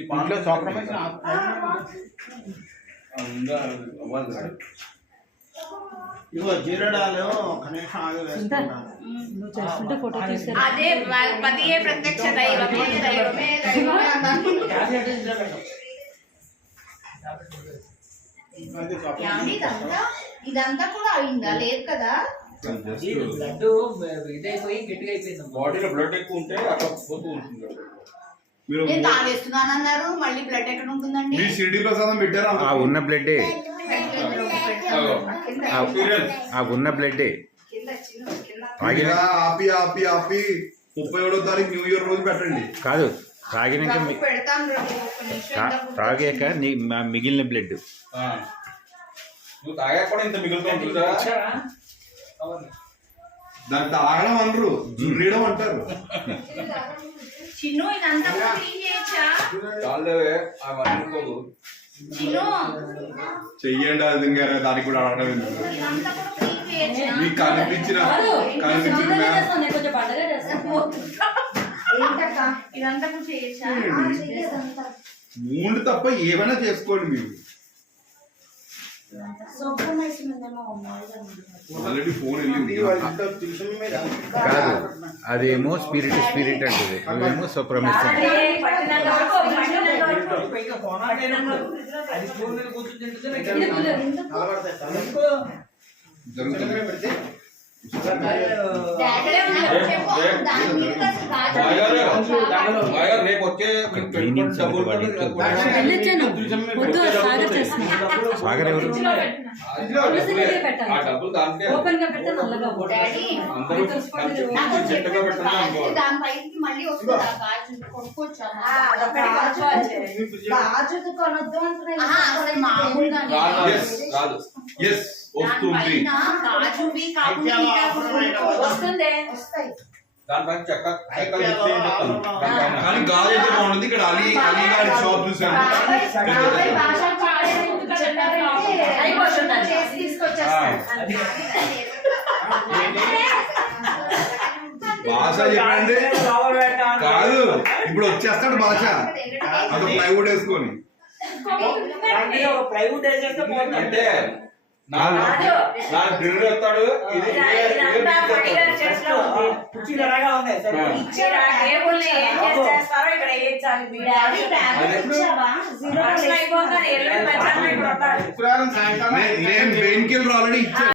ఇంట్లో సోపరమేసి ఇగో జీరడాలు ఒక నిమిషం ఆగి వేసుకుంటాను. అదే పతియే ప్రత్యక్ష దైవమే దైవమే దైవమే ఇదంతా కూడా అయిందా? లేదు కదా. బాడీలో బ్లడ్ ఎక్కువ ఉంటే అట్లా పోతూ ఉంటుంది. నేను తాగేస్తున్నానన్నారు, మళ్ళీ బ్లడ్ ఎక్కడ ఉంటుందండి? మీ షిరిడి ప్రసాదం పెట్టారా? ఆ ఉన్న బ్లడ్ ఉన్న బ్లడ్ ఆపి ఆపి ఆపి 31వ తారీఖు న్యూ ఇయర్ రోజు పెట్టండి. కాదు, తాగినాక తాగాక మిగిలిన బ్లడ్ నువ్వు తాగాక కూడా ఇంత మిగులుతుంది. దాన్ని తాగడం అనరు, జుర్రీయడం అంటారు. చిన్ను ఇదంతా క్లీన్ చేయొచ్చా? చాలేవే అనుకోదు. చిన్ను చెయ్యండి అది గారు, దానికి కూడా అడగడం ఎందుకు? ఇదంతా కూడా క్లీన్ చేయొచ్చా? మీకు కనిపించిన ఇదంతా కూడా చేయొచ్చా? మూడు తప్ప ఏమైనా చేసుకోండి మీరు. ఆల్రెడీ ఫోన్ వెళ్ళింది. కాదు, అదేమో స్పిరిట్ అంటుంది, నువ్వేమో సూప్రమిస్ జరుగుతుంది. రేపు వచ్చే సాగర్ ఎవరు? ఆ డబ్బులు దానికే అందరూ చెట్టుగా పెట్టాలి. మళ్ళీ వస్తుందా? కొనుక్కొచ్చా రాదు వస్తుంది. దానిపైన చెక్క కానీ గాలి అయితే బాగుంటుంది. ఇక్కడ అలీ గారి షాప్ చూసాను. భాష చెప్పండి. కాదు, ఇప్పుడు వచ్చేస్తాడు భాష. అదొక ప్లైవుడ్ వేసుకొని అంటే నాకు డ్రిల్ వస్తాడు. ఇది నేను పెయిన్ కిల్లర్ ఆల్రెడీ ఇచ్చాను.